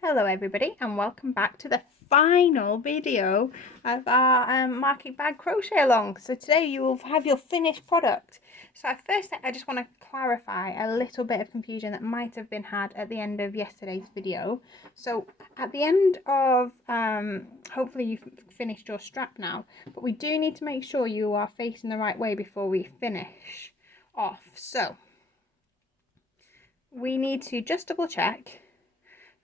Hello everybody and welcome back to the final video of our market bag crochet along. So today you will have your finished product. So first I just want to clarify a little bit of confusion that might have been had at the end of yesterday's video. So at the end of, hopefully you've finished your strap now, but we do need to make sure you are facing the right way before we finish off. So we need to just double check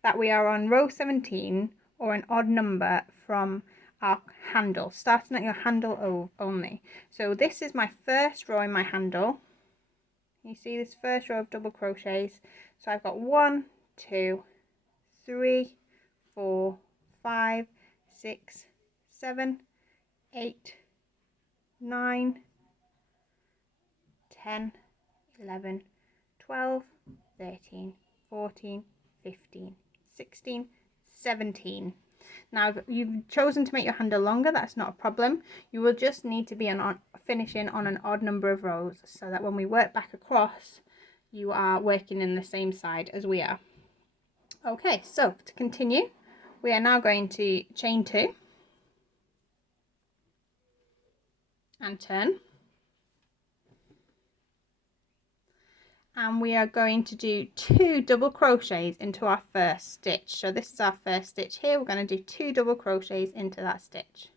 that we are on row 17 or an odd number from our handle, starting at your handle only. So this is my first row in my handle. You see this first row of double crochets. So I've got 1, 2, 3, 4, 5, 6, 7, 8, 9, 10, 11, 12, 13, 14, 15, 16, 17. Now if you've chosen to make your handle longer, that's not a problem. You will just need to be finishing on an odd number of rows so that when we work back across you are working in the same side as we are. Okay, so to continue we are now going to chain 2 and turn, and we are going to do 2 double crochets into our first stitch. So this is our first stitch here. We're going to do 2 double crochets into that stitch,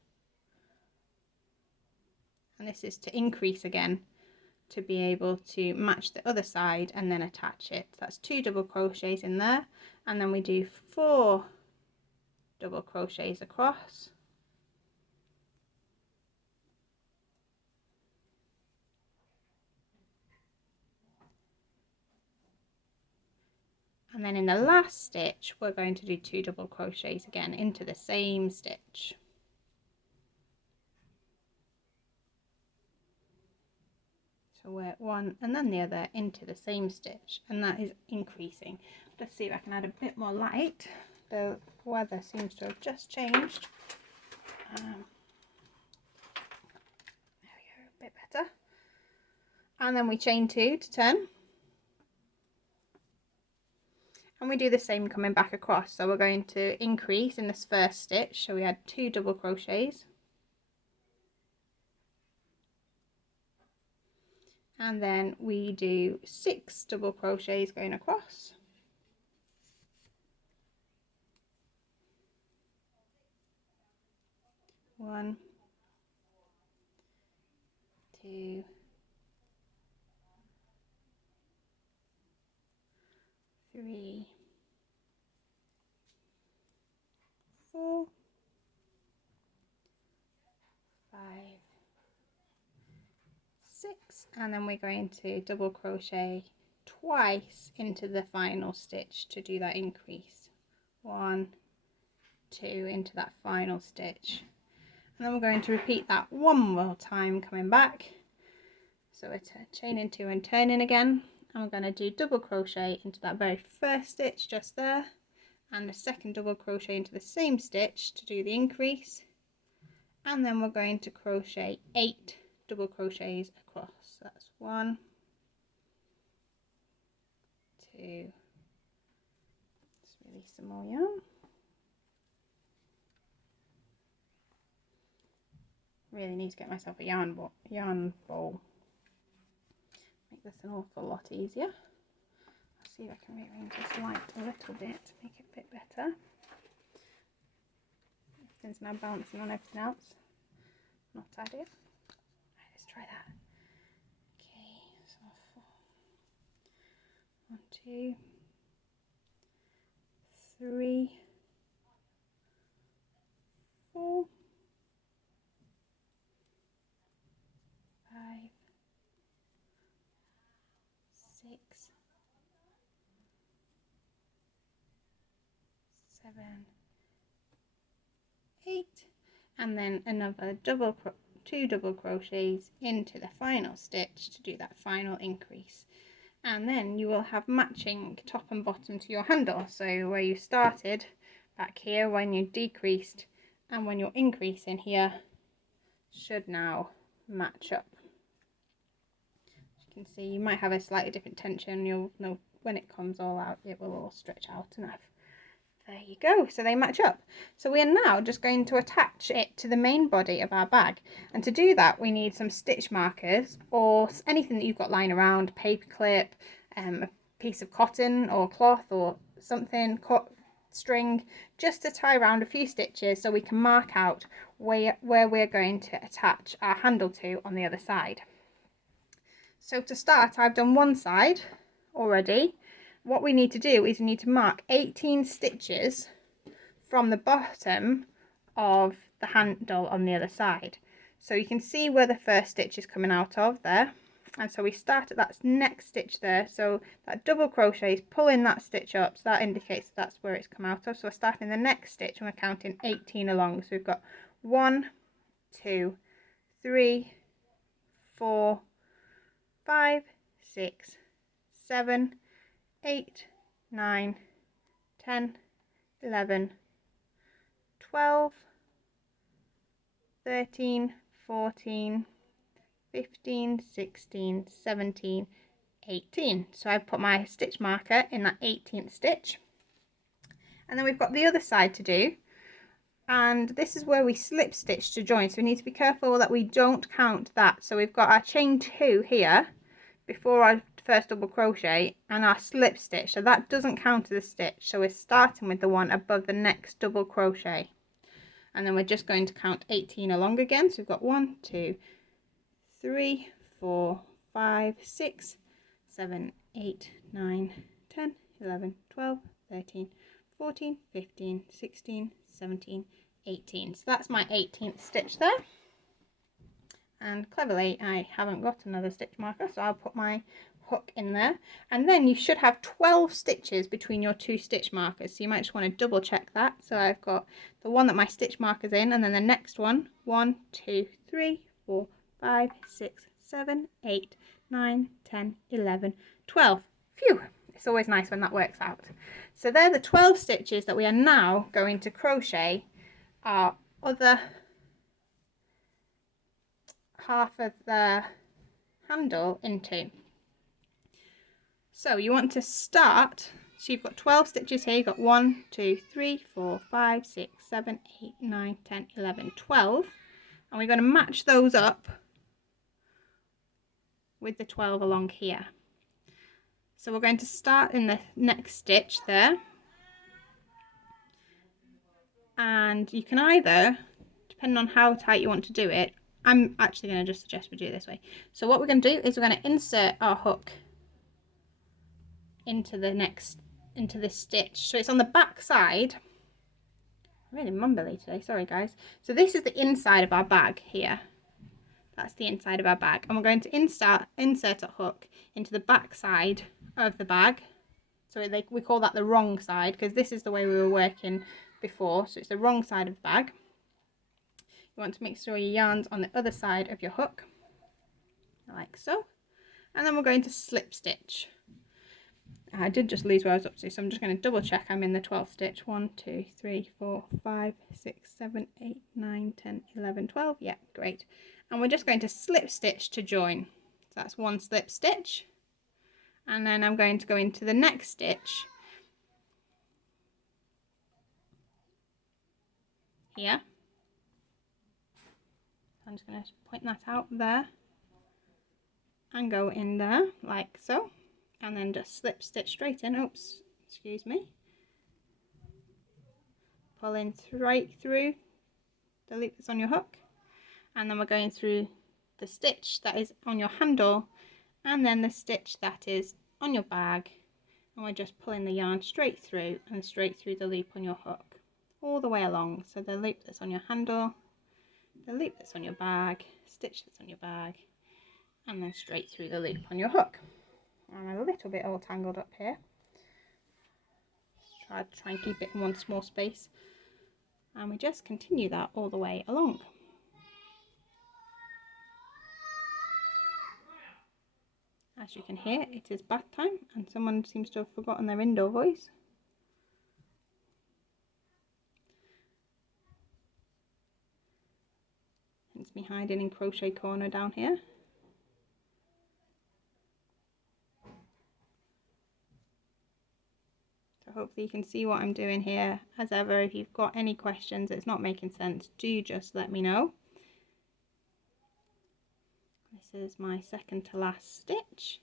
and this is to increase again to be able to match the other side and then attach it. So that's 2 double crochets in there, and then we do 4 double crochets across, and then in the last stitch we're going to do 2 double crochets again into the same stitch. So work one and then the other into the same stitch, and that is increasing. Let's see if I can add a bit more light. The weather seems to have just changed. There we go, a bit better. And then we chain 2 to turn. And we do the same coming back across. So we're going to increase in this first stitch. So we had 2 double crochets. And then we do 6 double crochets going across. 1, 2, 3, 4, 5, 6, and then we're going to double crochet twice into the final stitch to do that increase. 1, 2 into that final stitch, and then we're going to repeat that one more time coming back. So we're chaining 2 and turning again, and we're going to do double crochet into that very first stitch just there, and a second double crochet into the same stitch to do the increase, and then we're going to crochet 8 double crochets across. So that's 1, 2, let's release some more yarn. Really need to get myself a yarn bowl. Make this an awful lot easier. I'll see if I can rearrange this light a little bit to make it a bit better. Everything's now bouncing on everything else. Not ideal. Right, let's try that. Okay, so 1, 2, 3, 4, 5, 6, 7, 8, and then another 2 double crochets into the final stitch to do that final increase, and then you will have matching top and bottom to your handle. So where you started back here when you decreased and when you're increasing here should now match up. As you can see, you might have a slightly different tension. You'll know when it comes all out it will all stretch out enough. There you go, so they match up. So we are now just going to attach it to the main body of our bag, and to do that we need some stitch markers or anything that you've got lying around, paper clip, a piece of cotton or cloth or something, string, just to tie around a few stitches so we can mark out where we're going to attach our handle to on the other side. So to start, I've done one side already. What we need to do is we need to mark 18 stitches from the bottom of the handle on the other side. So you can see where the first stitch is coming out of there. And so we start at that next stitch there. So that double crochet is pulling that stitch up. So that indicates that's where it's come out of. So we're starting the next stitch and we're counting 18 along. So we've got 1, 2, 3, 4, 5, 6, 7, 8, 9, 10, 11, 12, 13, 14, 15, 16, 17, 18. So I've put my stitch marker in that 18th stitch. And then we've got the other side to do. And this is where we slip stitch to join. So we need to be careful that we don't count that. So we've got our chain 2 here before our first double crochet and our slip stitch, so that doesn't count as a stitch. So we're starting with the one above the next double crochet, and then we're just going to count 18 along again. So we've got 1, 2, 3, 4, 5, 6, 7, 8, 9, 10, 11, 12, 13, 14, 15, 16, 17, 18. So that's my 18th stitch there. And cleverly I haven't got another stitch marker, so I'll put my hook in there, and then you should have 12 stitches between your 2 stitch markers, so you might just want to double check that. So I've got the one that my stitch marker's in, and then the next one, 1, 2, 3, 4, 5, 6, 7, 8, 9, 10, 11, 12. Phew, it's always nice when that works out. So they're the 12 stitches that we are now going to crochet our other half of the handle into. So you want to start, so you've got 12 stitches here. You've got 1, 2, 3, 4, 5, 6, 7, 8, 9, 10, 11, 12, and we're going to match those up with the 12 along here. So we're going to start in the next stitch there, and you can either, depending on how tight you want to do it, I'm actually going to just suggest we do it this way. So what we're going to do is we're going to insert our hook into this stitch, so it's on the back side. I'm really mumbly today, sorry guys. So this is the inside of our bag here. That's the inside of our bag, and we're going to insert a hook into the back side of the bag. So we call that the wrong side, because this is the way we were working before, so it's the wrong side of the bag. You want to make sure your yarn's on the other side of your hook, like so, and then we're going to slip stitch. I did just lose where I was up to, so I'm just going to double check I'm in the 12th stitch. 1, 2, 3, 4, 5, 6, 7, 8, 9, 10, 11, 12. Yeah, great. And we're just going to slip stitch to join. So that's one slip stitch. And then I'm going to go into the next stitch here. I'm just going to point that out there and go in there like so. And then just slip stitch straight in. Oops, excuse me. Pulling right through the loop that's on your hook, and then we're going through the stitch that is on your handle, and then the stitch that is on your bag, and we're just pulling the yarn straight through and straight through the loop on your hook all the way along. So the loop that's on your handle, the loop that's on your bag, stitch that's on your bag, and then straight through the loop on your hook. I'm a little bit all tangled up here. Try and keep it in one small space, and we just continue that all the way along. As you can hear, it is bath time, and someone seems to have forgotten their indoor voice. Hence me hiding in crochet corner down here. hopefully you can see what I'm doing here. As ever, if you've got any questions, it's not making sense, do just let me know. This is my second to last stitch.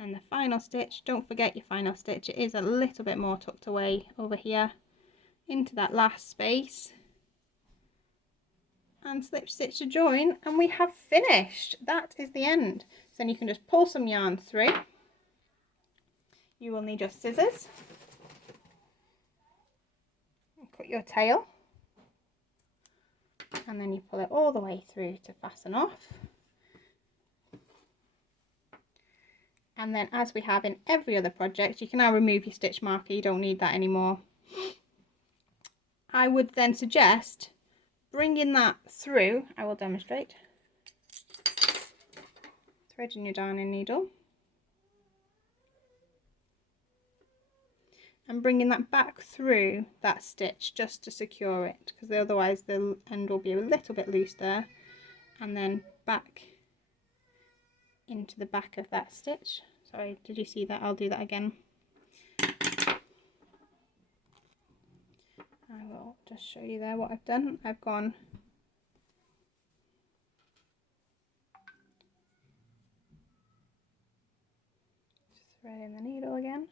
And the final stitch, don't forget your final stitch, it is a little bit more tucked away over here into that last space. And slip stitch to join, and we have finished. That is the end. So then you can just pull some yarn through. You will need your scissors. And cut your tail. And then you pull it all the way through to fasten off. And then, as we have in every other project, you can now remove your stitch marker. You don't need that anymore. I would then suggest bringing that through. I will demonstrate. Threading your darning needle. And bringing that back through that stitch just to secure it, because otherwise the end will be a little bit loose there. And then back into the back of that stitch. Sorry, did you see that? I'll do that again. I will just show you there what I've done. I've gone threading the needle again,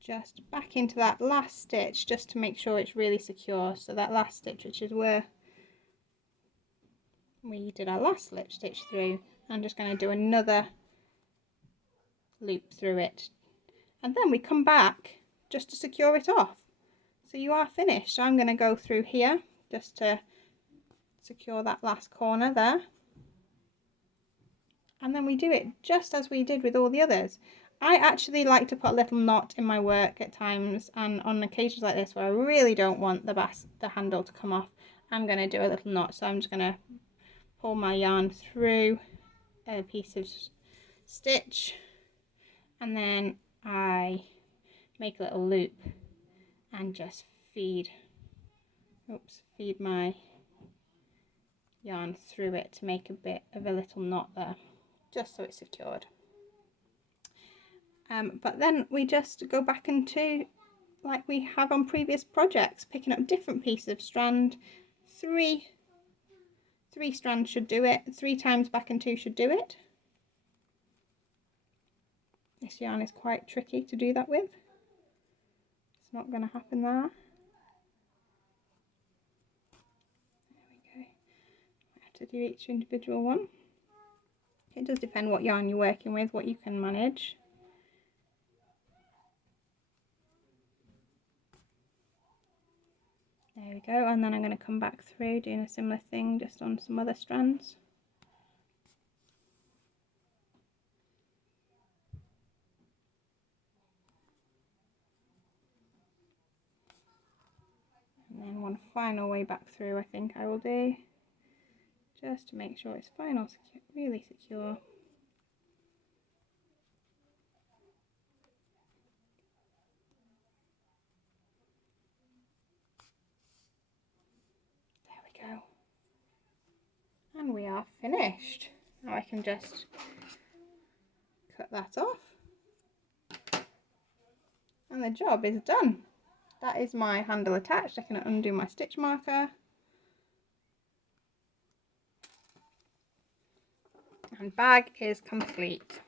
just back into that last stitch just to make sure it's really secure. So that last stitch, which is where we did our last slip stitch through, I'm just going to do another loop through it, and then we come back just to secure it off. So you are finished. So I'm going to go through here just to secure that last corner there, and then we do it just as we did with all the others. I actually like to put a little knot in my work at times, and on occasions like this where I really don't want the handle to come off, I'm going to do a little knot. So I'm just going to pull my yarn through a piece of stitch, and then I make a little loop and just feed my yarn through it to make a bit of a little knot there, just so it's secured. But then we just go back into, like we have on previous projects, picking up different pieces of strand. Three strands should do it. 3 times back and 2 should do it. This yarn is quite tricky to do that with. It's not going to happen there. There we go. I have to do each individual one. It does depend what yarn you're working with, what you can manage. There we go, and then I'm going to come back through doing a similar thing just on some other strands. And then one final way back through I think I will do, just to make sure it's really secure. There we go. And we are finished. Now I can just cut that off. And the job is done. That is my handle attached. I can undo my stitch marker. And bag is complete.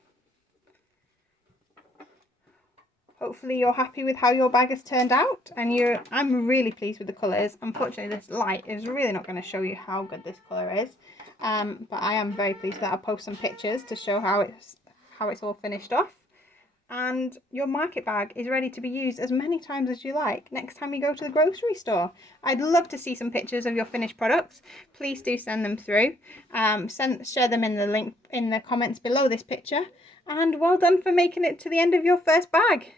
Hopefully you're happy with how your bag has turned out, and I'm really pleased with the colours. Unfortunately this light is really not going to show you how good this colour is, but I am very pleased that I'll post some pictures to show how it's all finished off. And your market bag is ready to be used as many times as you like next time you go to the grocery store. I'd love to see some pictures of your finished products. Please do send them through. Share them in the link in the comments below this picture. And well done for making it to the end of your first bag.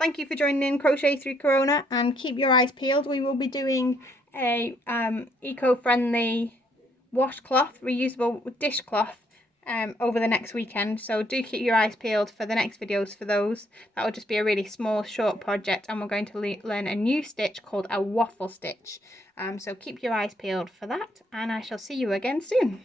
Thank you for joining in Crochet Through Corona, and keep your eyes peeled. We will be doing a eco-friendly washcloth, reusable dishcloth over the next weekend, so do keep your eyes peeled for the next videos for those. That will just be a really small short project, and we're going to learn a new stitch called a waffle stitch, so keep your eyes peeled for that, and I shall see you again soon.